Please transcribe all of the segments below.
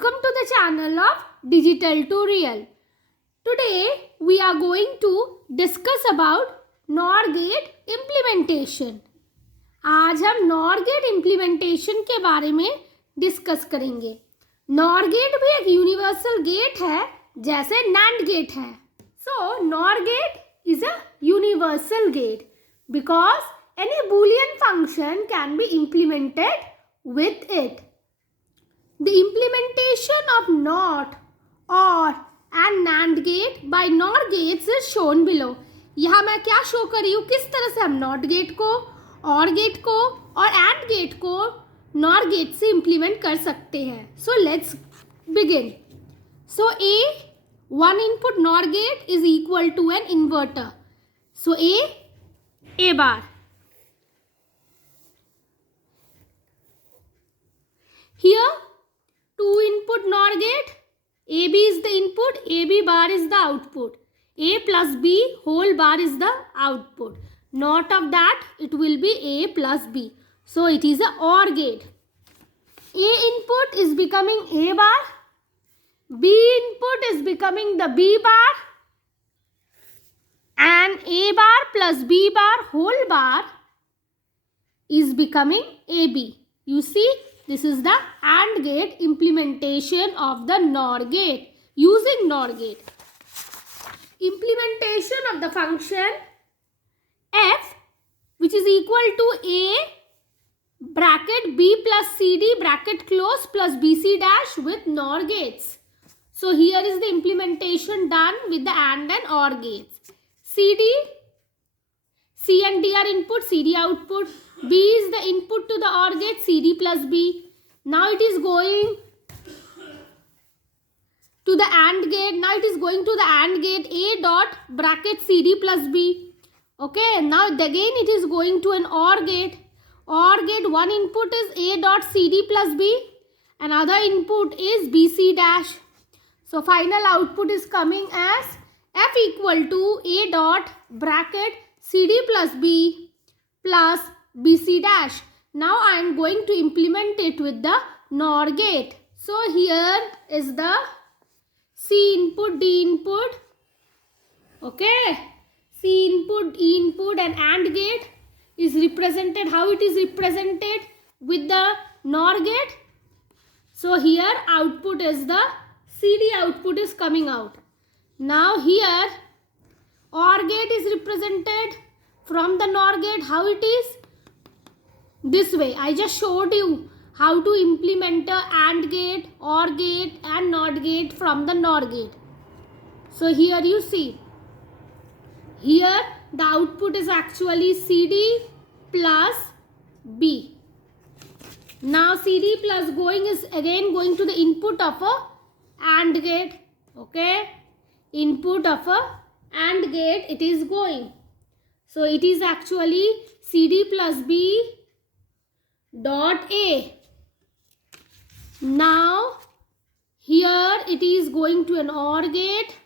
welcome to the channel of Digital to Real. Today we are going to discuss about NOR gate implementation. आज हम NOR gate implementation के बारे में discuss करेंगे. NOR gate भी एक यूनिवर्सल गेट है जैसे NAND गेट है. So NOR gate is a universal gate because any boolean function can be implemented with it. The implementation of NOT, OR and NAND gate by NOR gates is shown below. यहाँ मैं क्या show कर रही हूँ, किस तरह से हम NOT गेट को, OR गेट को और AND गेट को NOR गेट से इम्प्लीमेंट कर सकते हैं. So let's begin. So A one input NOR gate is equal to an inverter. So A bar. Here two input NOR gate, AB is the input, AB bar is the output. A plus B whole bar is the output. Not of that, it will be A plus B. So it is a OR gate. A input is becoming A bar, B input is becoming the B bar, and A bar plus B bar whole bar is becoming AB. You see, this is the AND gate implementation of the NOR gate using NOR gate. Implementation of the function f, which is equal to A bracket B plus CD bracket close plus BC dash with NOR gates. So here is the implementation done with the AND and OR gates. C and D are input, CD output. B is the input to the OR gate, CD plus B. Now it is going to the AND gate. Now it is going to the AND gate, A dot bracket CD plus B. Okay, now again it is going to an OR gate. OR gate, one input is A dot CD plus B. Another input is BC dash. So final output is coming as F equal to A dot bracket CD plus B plus BC dash. Now I am going to implement it with the NOR gate. So here is the C input, D input. Okay. C input, E input and AND gate is represented. How it is represented with the NOR gate? So here output is the CD output is coming out. Now here OR gate is represented from the NOR gate. How it is? This way. I just showed you how to implement a AND gate, OR gate and NOT gate from the NOR gate. So here you see. Here the output is actually CD plus B. Now CD plus going is again going to the input of a AND gate. Okay. Input of a AND gate it is going. So it is actually CD plus B dot A. Now here it is going to an OR gate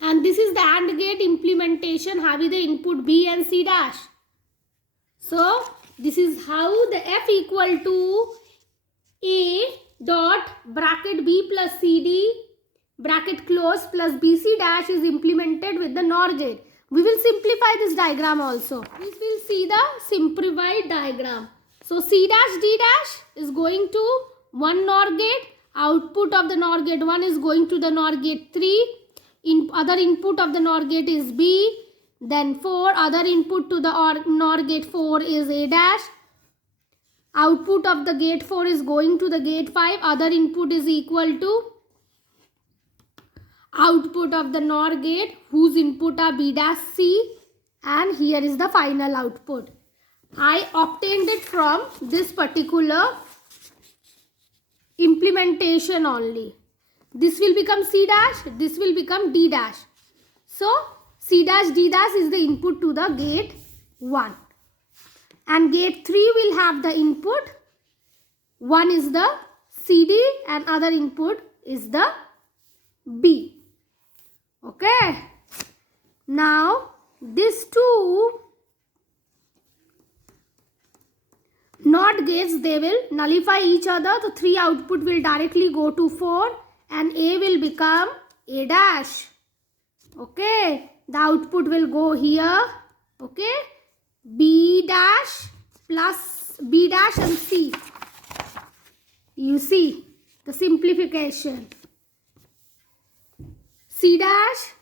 and this is the AND gate implementation having the input B and C dash. So this is how the F equal to A dot bracket B plus CD bracket close plus BC dash is implemented with the NOR gate. We will simplify this diagram also. We will see the simplified diagram. So C dash D dash is going to one NOR gate. Output of the NOR gate 1 is going to the NOR gate 3. Other input of the NOR gate is B. Then 4. Other input to the NOR gate 4 is A dash. Output of the gate 4 is going to the gate 5. Other input is equal to output of the NOR gate whose input are B dash C, and here is the final output. I obtained it from this particular implementation only. This will become C dash, this will become D dash. So C dash D dash is the input to the gate 1 and gate 3 will have the input. One is the CD and other input is the B. Okay. Now this two NOT gates, they will nullify each other. The 3 output will directly go to 4 and A will become A dash. Okay, the output will go here. Okay, B dash plus B dash and C. You see the simplification. C dash,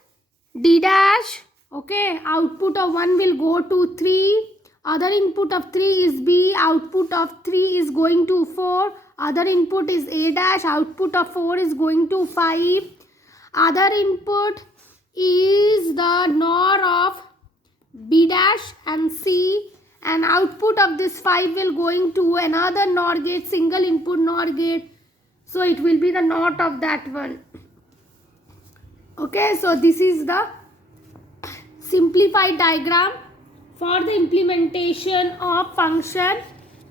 D dash. Okay, output of 1 will go to 3. Other input of 3 is B. Output of 3 is going to 4. Other input is A dash. Output of 4 is going to 5. Other input is the NOR of B dash and C. And output of this 5 will going to another NOR gate, single input NOR gate. So it will be the NOT of that one. Okay, so this is the simplified diagram for the implementation of function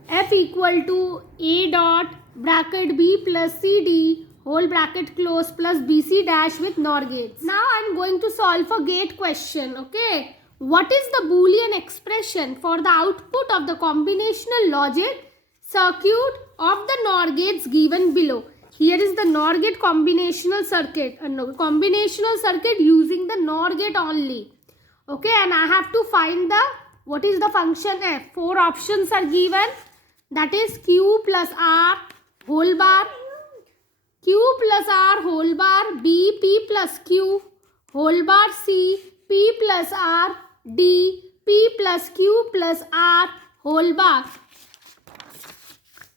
f equal to a dot bracket b plus cd whole bracket close plus bc dash with NOR gates. Now I am going to solve a gate question. Okay, what is the Boolean expression for the output of the combinational logic circuit of the NOR gates given below? Here is the NOR gate combinational circuit, combinational circuit using the NOR gate only. Okay, and I have to find the what is the function f. 4 options are given, that is q plus r whole bar, q plus r whole bar, b p plus q whole bar, c p plus r, d p plus q plus r whole bar.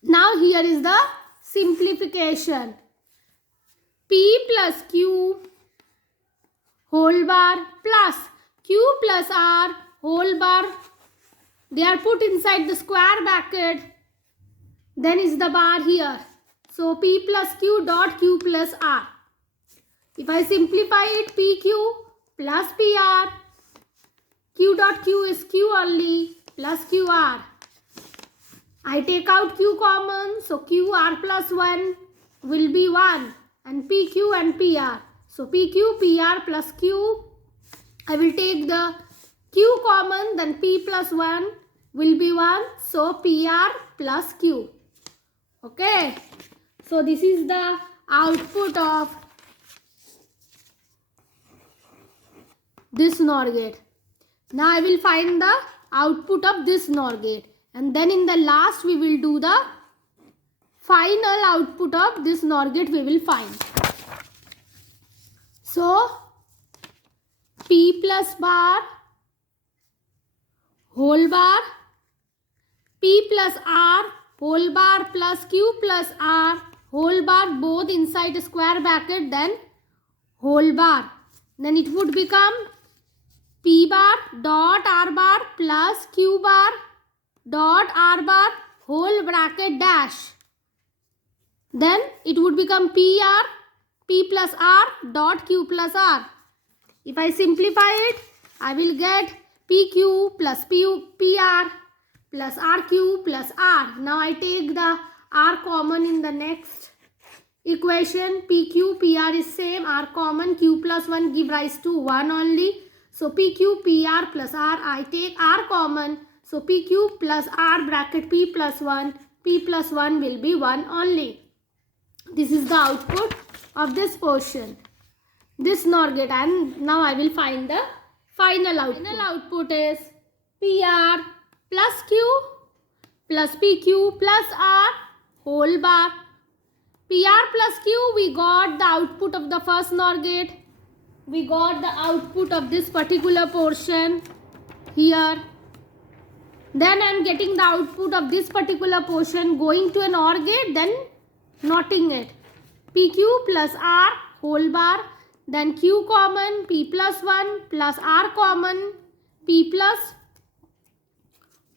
Now here is the simplification. P plus q whole bar plus q plus r whole bar, they are put inside the square bracket, then is the bar here. So p plus q dot q plus r. If I simplify it, pq plus pr, q dot q is q only, plus qr. I take out q common, so qr plus 1 will be 1 and pq and pr. So pq, pr plus q. I will take the q common, then p plus 1 will be 1. So pr plus q. Okay. So this is the output of this NOR gate. Now I will find the output of this NOR gate. And then in the last we will do the final output of this NOR gate we will find. So p plus bar whole bar, p plus r whole bar plus q plus r whole bar, both inside a square bracket, then whole bar. Then it would become p bar dot r bar plus q bar dot r bar whole bracket dash. Then it would become p plus r dot q plus r. If I simplify it, I will get pq plus pr plus rq plus r. Now I take the r common in the next equation. pq, pr is same, r common, q plus 1 give rise to 1 only. So pq, pr plus r, I take r common. So pq plus r bracket p plus 1 will be 1 only. This is the output of this portion, this NOR gate, and now I will find the final output. Final output is PR plus Q plus PQ plus R whole bar. PR plus Q, we got the output of the first NOR gate. We got the output of this particular portion here. Then I am getting the output of this particular portion going to an OR gate, then knotting it. PQ plus R whole bar, then Q common, P plus 1 plus R common, P plus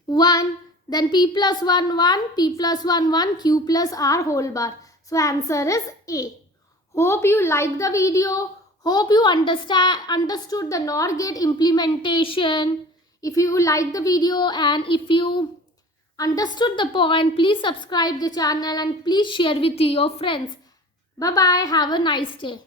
1, then P plus 1, 1, P plus 1, 1, Q plus R whole bar. So answer is A. Hope you liked the video. Hope you understood the NOR gate implementation. If you like the video and if you understood the point, please subscribe the channel and please share with your friends. Bye bye. Have a nice day.